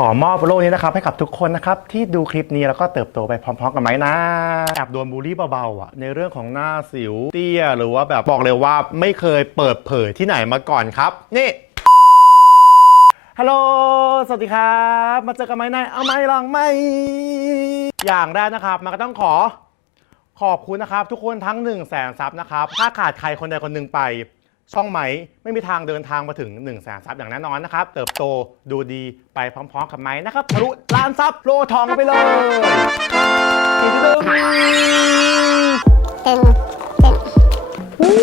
ขอมอบโล่นี้นะครับให้กับทุกคนนะครับที่ดูคลิปนี้แล้วก็เติบโตไปพร้อมๆกันไหมนะแอบโดนบูลลี่เบาๆอะในเรื่องของหน้าสิวเตี้ยหรือว่าแบบบอกเลยว่าไม่เคยเปิดเผยที่ไหนมาก่อนครับ นี่ฮัลโหล สวัสดีครับ มาเจอกันไหมนายเอาไหมลองไหมอย่างแรกนะครับมันก็ต้องขอขอบคุณนะครับ ทุกคนทั้ง1นึ่งแสนซับนะครับ ถ้าขาดใครคนใดคนหนึ่งไป ช่องไหมไม่มีทางเดินทางมาถึง1นึ่งแสนซับอย่างแน่นอนนะครับ เติบโตดูดีไปพร้อมๆกับไหมนะครับทะลุล้านซับโลทองไปเลยตึงตึงวู้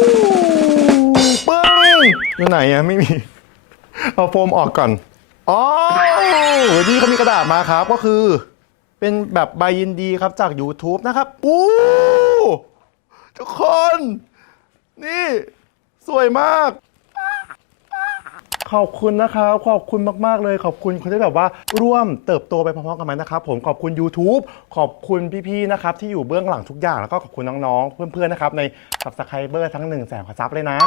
ปึ้งอยู่ไหนอะไม่มี เอาโฟมออกก่อนอ๋อนี่เขามีกระดาษมาครับก็คือ เป็นแบบใบยินดีครับจาก YouTube นะครับอู้ทุกคน นี่ สวยมาก ขอบคุณนะครับ ขอบคุณมาก ๆ เลย ขอบคุณคนที่แบบว่าร่วมเติบโตไปพร้อมๆกันไหมนะครับ ผมขอบคุณ YouTube ขอบคุณพี่ๆนะครับที่อยู่เบื้องหลังทุกอย่างแล้วก็ขอบคุณน้องๆ เพื่อนๆนะครับใน Subscriber ทั้ง1นึ่งแสนซับเลยนะ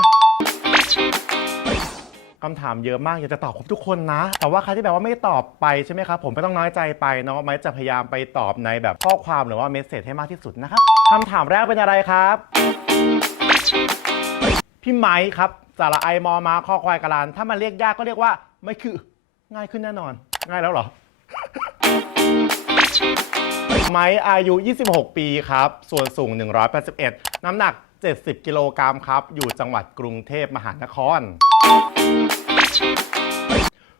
คำถามเยอะมากอยากจะตอบครบทุกคนนะ แต่ว่าใครที่แบบว่าไม่ตอบไปใช่ไหมครับผมไม่ต้องน้อยใจไปเนาะไม้จะพยายามไปตอบในแบบข้อความหรือว่าเมสเซจให้มากที่สุดนะครับคำถามแรกเป็นอะไรครับ พี่ไม้ครับสาระไอมอมาคอควายกะลาน ถ้ามันเรียกยากก็เรียกว่าไม่คือ ง่ายขึ้นแน่นอน ง่ายแล้วเหรอ ไม้อายุ 26 ปีครับ ส่วนสูง 181 น้ำหนัก 70 กิโลกรัมครับ อยู่จังหวัดกรุงเทพมหานคร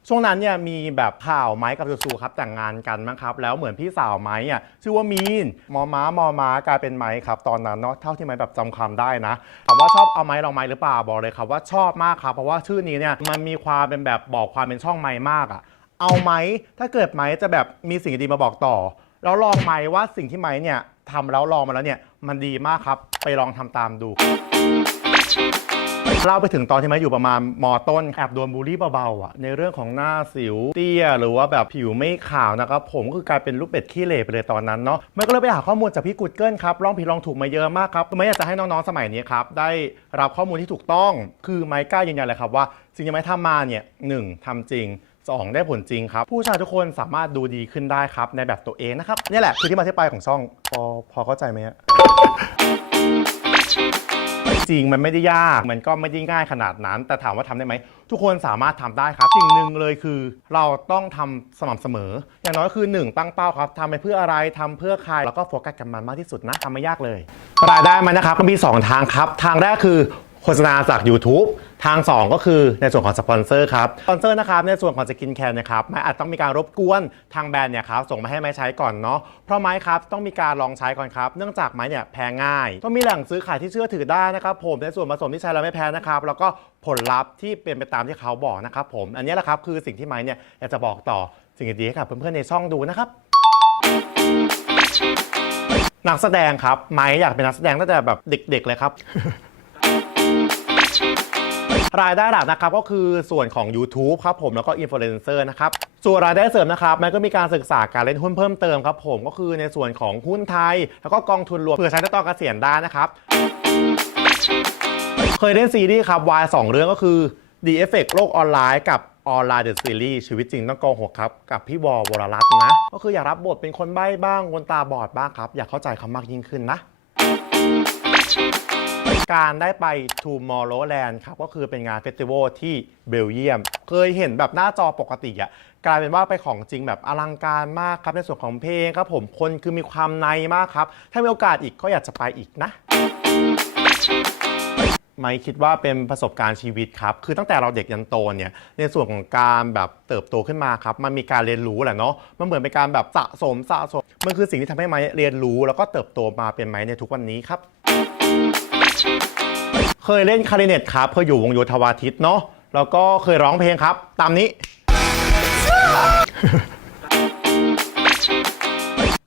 ช่วงนั้นเนี่ยมีแบบข่าวไม้กับซูซูครับแต่งงานกันมั้งครับ แล้วเหมือนพี่สาวไม้อะชื่อว่ามีนมอม้ามอม้ากลายเป็นไม้ครับ ตอนนั้นเนาะเท่าที่ไม้แบบจำความได้นะถามว่าชอบเอาไม้ลองไม้หรือเปล่าบอกเลยครับว่าชอบมากครับเพราะว่าชื่อนี้เนี่ยมันมีความเป็นแบบบอกความเป็นช่องไม้มากอะ เอาไหมถ้าเกิดไม้จะแบบมีสิ่งดีมาบอกต่อแล้วลองไหมว่าสิ่งที่ไม้เนี่ยทำแล้วลองมาแล้วเนี่ยมันดีมากครับ ไปลองทำตามดู เล่าไปถึงตอนที่มาอยู่ประมาณมต้นแอบโดนบูลลี่เบาๆอะในเรื่องของหน้าสิวเตี้ย หรือว่าแบบผิวไม่ขาวนะครับผมก็คือกลายเป็นรูปเป็ดขี้เหร่ไปเลยตอนนั้นเนาะไม่ก็เลยไปหาข้อมูลจากพี่กูเกิลครับลองผิดลองถูกมาเยอะมากครับไม่อยากจะให้น้องๆสมัยนี้ครับได้รับข้อมูลที่ถูกต้อง คือไม้กล้ายืนยันเลยครับว่า สิ่งที่ไม้ทำมาเนี่ยหนึ่งทำจริงสองได้ผลจริงครับ ผู้ชายทุกคนสามารถดูดีขึ้นได้ครับ ในแบบตัวเองนะครับนี่แหละคือที่มาที่ไปของช่อง พอพอเข้าใจไหมฮะ ริงมันไม่ได้ยาก มันก็ไม่ได้ง่ายขนาดนั้น แต่ถามว่าทำได้ไหม ทุกคนสามารถทำได้ครับ สิ่งหนึ่งเลยคือ เราต้องทำสม่ำเสมอ อย่างน้อยคือ 1 ตั้งเป้าครับทำไปเพื่ออะไรทำเพื่อใคร แล้วก็โฟกัสกับมันมากที่สุดนะทำไม่ยากเลย รายได้มันนะครับก็มี 2 ทางครับ ทางแรกคือ โฆษณาจาก YouTube ทาง 2 ก็คือในส่วนของสปอนเซอร์ครับ สปอนเซอร์นะครับในส่วนของสกินแคร์นะครับไม่อาจต้องมีการรบกวนทางแบรนด์เนี่ยครับส่งมาให้ไม้ใช้ก่อนเนาะเพราะไม้ครับต้องมีการลองใช้ก่อนครับ เนื่องจากไม้เนี่ยแพ้ง่าย ต้องมีแหล่งซื้อขายที่เชื่อถือได้นะครับผมในส่วนผสมที่ใช้แล้วไม่แพ้นะครับแล้วก็ผลลัพธ์ที่เป็นไปตามที่เขาบอกนะครับผมอันนี้แหละครับคือสิ่งที่ไม้เนี่ยอยากจะบอกต่อสิ่งดีๆให้กับเพื่อนๆในช่องดูนะครับนักแสดงครับไม้อยากเป็นนักแสดงตั้งแต่แบบเด็ก ๆ เลยครับ รายได้หลักนะครับก็คือส่วนของ YouTube ครับผมแล้วก็อินฟลูเอนเซอร์นะครับส่วนรายได้เสริมนะครับมันก็มีการศึกษาการเล่นหุ้นเพิ่มเติมครับผมก็คือในส่วนของหุ้นไทย แล้วก็กองทุนรวมเผื่อใช้ในตอนเกษียณได้นะครับเคยเล่นซีรีส์ครับวายสองเรื่องก็คือ The Effect โลกออนไลน์กับออนไลน์เดอะซีรีส์ชีวิตจริงต้องโกหกครับ กับพี่วอวรรัตน์นะ ก็คืออยากรับบทเป็นคนใบ้บ้างคนตาบอดบ้างครับ อยากเข้าใจเขามากยิ่งขึ้นนะ การได้ไป Tomorrowland ครับก็คือเป็นงานเฟสติวัลที่เบลเยียม เคยเห็นแบบหน้าจอปกติอะกลายเป็นว่าไปของจริงแบบอลังการมากครับในส่วนของเพลงครับผมคนคือมีความในมากครับ ถ้ามีโอกาสอีกก็อยากจะไปอีกนะไม่คิดว่าเป็นประสบการณ์ชีวิตครับ คือตั้งแต่เราเด็กยันโตเนี่ย ในส่วนของการแบบเติบโตขึ้นมาครับ มันมีการเรียนรู้แหละเนาะ มันเหมือนเป็นการแบบสะสมสะสม มันคือสิ่งที่ทำให้ไม้เรียนรู้ แล้วก็เติบโตมาเป็นไม้ในทุกวันนี้ครับ เคยเล่นคาริเนตครับเคยอยู่วงโยธวาทิตเนาะแล้วก็เคยร้องเพลงครับ ตามนี้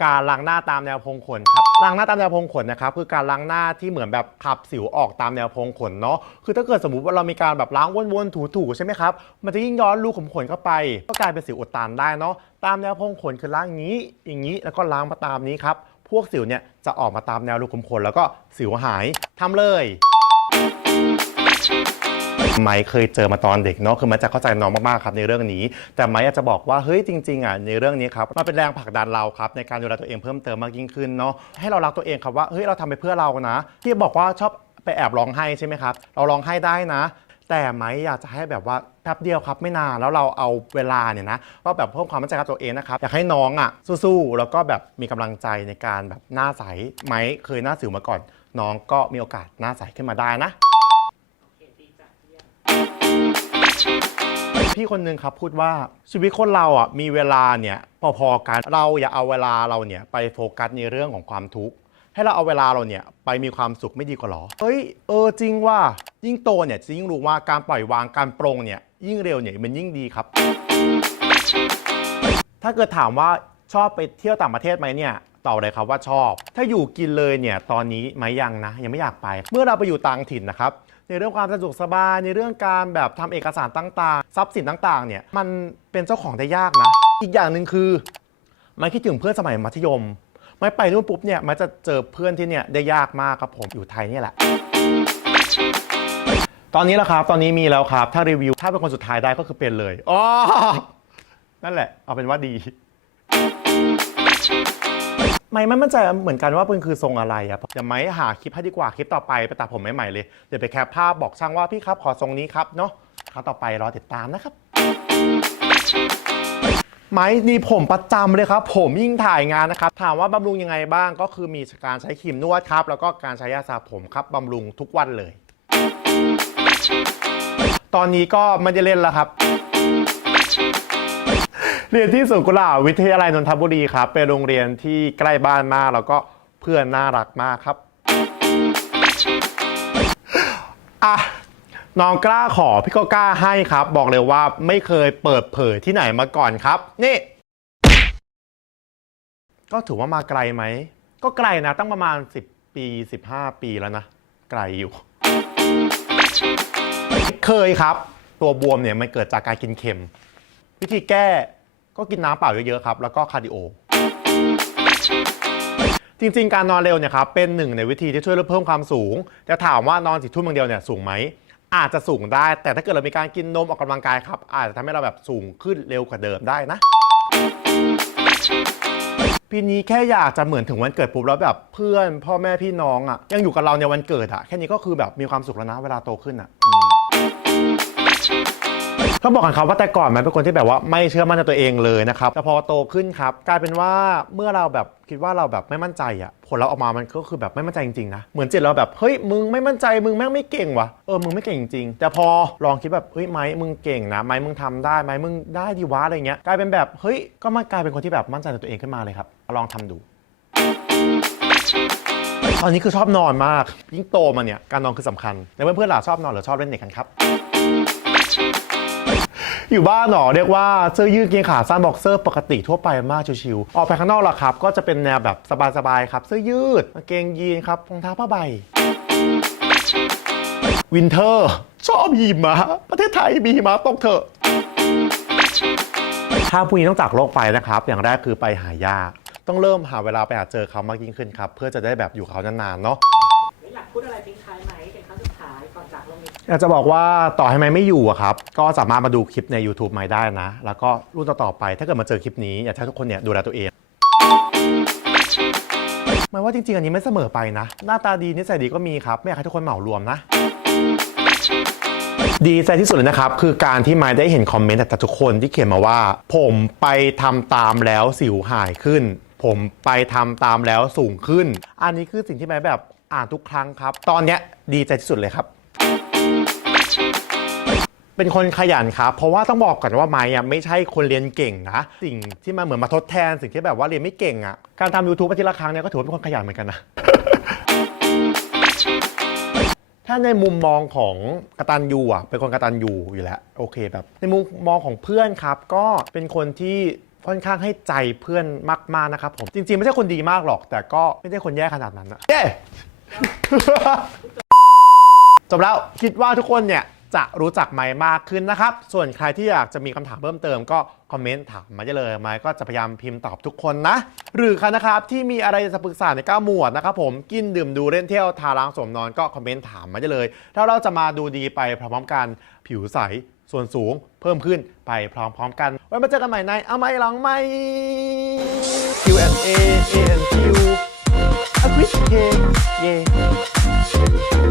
การล้างหน้าตามแนวพงขนครับล้างหน้าตามแนวพงขนนะครับคือการล้างหน้าที่เหมือนแบบขับสิวออกตามแนวพงขนเนาะคือถ้าเกิดสมมติว่าเรามีการแบบล้างวนๆถูๆใช่ไหมครับมันจะยิ่งย้อนรูขุมขนเข้าไป ก็กลายเป็นสิวอุดตันได้เนาะตามแนวพงขนคือล้างอย่างนี้อย่างนี้แล้วก็ล้างมาตามนี้ครับ พวกสิวเนี่ยจะออกมาตามแนวรูขุมขนแล้วก็สิวหายทำเลยไม้เคยเจอมาตอนเด็กเนาะคือไม้จะเข้าใจน้องมากๆครับในเรื่องนี้ แต่ไม้อยากจะบอกว่าเฮ้ยจริงๆอะในเรื่องนี้ครับมันเป็นแรงผลักดันเราครับในการดูแลตัวเองเพิ่มเติมมากยิ่งขึ้นเนาะให้เรารักตัวเองครับว่าเฮ้ยเราทำไปเพื่อเรานะ ที่บอกว่าชอบไปแอบร้องไห้ใช่ไหมครับ เราร้องไห้ได้นะ แต่ไหมอยากจะให้แบบว่าแป๊บเดียวครับไม่นานแล้วเราเอาเวลาเนี่ยนะก็แบบเพิ่มความมั่นใจกับตัวเองนะครับอยากให้น้องอะสู้ๆแล้วก็แบบมีกำลังใจในการแบบหน้าใสไหมเคยหน้าสิวมาก่อน น้องก็มีโอกาสหน้าใสขึ้นมาได้นะพี่คนหนึงครับพูดว่าชีวิตคนเราอะมีเวลาเนี่ยพอๆกันเราอย่าเอาเวลาเราเนี่ยไปโฟกัสในเรื่องของความทุกข์ ให้เราเอาเวลาเราเนี่ยไปมีความสุขไม่ดีกว่าหรอ เฮ้ย เออจริงว่า ยิ่งโตเนี่ยจะยิ่งรู้ว่าการปล่อยวางการปรงเนี่ยยิ่งเร็วเนี่ยมันยิ่งดีครับ ถ้าเกิดถามว่าชอบไปเที่ยวต่างประเทศไหมเนี่ยตอบเลยครับว่าชอบ ถ้าอยู่กินเลยเนี่ยตอนนี้ไหมยังนะ ยังไม่อยากไป เมื่อเราไปอยู่ต่างถิ่นนะครับในเรื่องความสะดวกสบายในเรื่องการแบบทำเอกสารต่างๆ ทรัพย์สินต่างๆเนี่ยมันเป็นเจ้าของได้ยากนะ อีกอย่างหนึ่งคือไม่คิดถึงเพื่อนสมัยมัธยม ไม่ไปนู่นปุ๊บเนี่ยมันจะเจอเพื่อนที่เนี่ยได้ยากมากครับผมอยู่ไทยเนี่ยแหละ ตอนนี้แหละครับ ตอนนี้มีแล้วครับ ถ้ารีวิว ถ้าเป็นคนสุดท้ายได้ก็คือเป็นเลยอ๋อนั่นแหละ เอาเป็นว่าดี ไม่ไม่มั่นใจเหมือนกันว่าเป็นคือทรงอะไรอะจะไหมหาคลิปให้ดีกว่าคลิปต่อไปไปตัดผมใหม่ๆเลย เดี๋ยวไปแคปภาพบอกช่างว่าพี่ครับขอทรงนี้ครับเนาะครั้งต่อไปรอติดตามนะครับ ไม้นี่ผมประจำเลยครับ ผมยิ่งถ่ายงานนะครับ ถามว่าบำรุงยังไงบ้างก็คือมีการใช้ครีมนวดครับ แล้วก็การใช้ยาสระผมครับบำรุงทุกวันเลย ตอนนี้ก็ไม่ได้เล่นแล้วครับ เรียนที่สวนกุหลาบวิทยาลัยนนทบุรีครับ เป็นโรงเรียนที่ใกล้บ้านมาก แล้วก็เพื่อนน่ารักมากครับอะ น้องกล้าขอพี่ก็กล้าให้ครับ บอกเลยว่าไม่เคยเปิดเผยที่ไหนมาก่อนครับ นี่ ก็ถือว่ามาไกลไหม ก็ไกลนะ ตั้งประมาณ 10 ปี 15 ปีแล้วนะ ไกลอยู่ เคยครับ ตัวบวมเนี่ยมันเกิดจากการกินเค็ม วิธีแก้ก็กินน้ำเปล่าเยอะๆครับ แล้วก็คาร์ดิโอจริง ๆ การนอนเร็วเนี่ยครับเป็นหนึ่งในวิธีที่ช่วยลดเพิ่มความสูง แต่ถามว่านอนสิทุ่มอย่างเดียวเนี่ยสูงไหม อาจจะสูงได้ แต่ถ้าเกิดเรามีการกินนมออกกำลังกายครับ อาจจะทำให้เราแบบสูงขึ้นเร็วกว่าเดิมได้นะ ปีนี้แค่อยากจะเหมือนถึงวันเกิดปุ๊บแล้วแบบเพื่อนพ่อแม่พี่น้องอะ่ะยังอยู่กับเราในวันเกิดอะ่ะแค่นี้ก็คือแบบมีความสุขแล้วนะเวลาโตขึ้นอะ่ะ อืมต้องบอกกันครับว่าแต่ก่อนมันเป็นคนที่แบบว่าไม่เชื่อมั่นในตัวเองเลยนะครับแต่พอโตขึ้นครับกลายเป็นว่าเมื่อเราแบบคิดว่าเราแบบไม่มั่นใจอะผลเราออกมามันก็คือแบบไม่มั่นใจจริงๆนะเหมือนจิตเราแบบเฮ้ยมึงไม่มั่นใจมึงแม่งไม่เก่งวะเออมึงไม่เก่งจริงแต่พอลองคิดแบบเฮ้ยไม้มึงเก่งนะไม้มึงทำได้ไม้มึงได้ดีวะอะไรเงี้ยกลายเป็นแบบเฮ้ยก็มันกลายเป็นคนที่แบบมั่นใจในตัวเองขึ้นมาเลยครับลองทำดูตอนนี้คือชอบนอนมาก ยิ่งโตมาเนี่ยการนอนคือสำคัญในเพื่อนๆล่ะชอบนอนหรือชอบเล่นเน็ตกันครับ อยู่บ้านหนอเรียกว่าเสื้อยืดเกงขาสั้นบ็อกเซอร์ปกติทั่วไปมากชิวๆออกไปข้างนอกล่ะครับ ก็จะเป็นแนวแบบสบายๆครับ เสื้อยืดกางเกงยีนครับรองเท้าผ้าใบวินเทอร์ชอบหิมะประเทศไทยมีหิมะตกเถอะถ้าพรุ่งนี้ต้องจากโลกไปนะครับ อย่างแรกคือไปหายาก ต้องเริ่มหาเวลาไปหาเจอเขามากยิ่งขึ้นครับ เพื่อจะได้แบบอยู่เขานานๆเนาะ อยากจะบอกว่าต่อให้ไม่ไม่อยู่อะครับ ก็สามารถมาดูคลิปใน YouTube ไม่ได้นะ แล้วก็รุ่นต่อๆไปถ้าเกิดมาเจอคลิปนี้ อยากให้ทุกคนเนี่ยดูแลตัวเองหมายว่าจริงๆ อันนี้ไม่เสมอไปนะ หน้าตาดีนิสัยดีก็มีครับ ไม่อยากให้ทุกคนเหมารวมนะ ดีใจที่สุดเลยนะครับ คือการที่ไม้ได้เห็นคอมเมนต์จากทุกคนที่เขียนมาว่า ผมไปทำตามแล้วสิวหายขึ้น ผมไปทำตามแล้วสูงขึ้น อันนี้คือสิ่งที่ไม้แบบอ่านทุกครั้งครับ ตอนเนี้ยดีใจที่สุดเลยครับ เป็นคนขยันครับเพราะว่าต้องบอกก่อนว่าไม้อะไม่ใช่คนเรียนเก่งนะสิ่งที่มันเหมือนมาทดแทนสิ่งที่แบบว่าเรียนไม่เก่งอะการทำ YouTube อาทิตย์ละครั้งเนี่ยก็ถือว่าเป็นคนขยันเหมือนกันนะ ถ้าในมุมมองของกตันยูอะเป็นคนกตันยูอยู่แล้วโอเคแบบ ในมุมมองของเพื่อนครับ ก็เป็นคนที่ค่อนข้างให้ใจเพื่อนมากๆนะครับผมจริงๆไม่ใช่คนดีมากหรอก แต่ก็ไม่ใช่คนแย่ขนาดนั้นนะเย้ จบแล้วคิดว่าทุกคนเนี่ย จะรู้จักไมค์มากขึ้นนะครับ ส่วนใครที่อยากจะมีคำถามเพิ่มเติมก็คอมเมนต์ถามมาได้เลย ไม้ก็จะพยายามพิมพ์ตอบทุกคนนะ หรือใครนะครับที่มีอะไรจะปรึกษาในก้าหมวดนะครับผมกินดื่มดูเล่นเที่ยวทาล้างสวมนอนก็คอมเมนต์ถามมาได้เลยแล้วเราจะมาดูดีไปพร้อมๆกันผิวใสส่วนสูงเพิ่มขึ้นไปพร้อมๆกันไว้มาเจอกันใหม่ในเอาไม่หลังไม่ Q&A A and Q a quick K yeah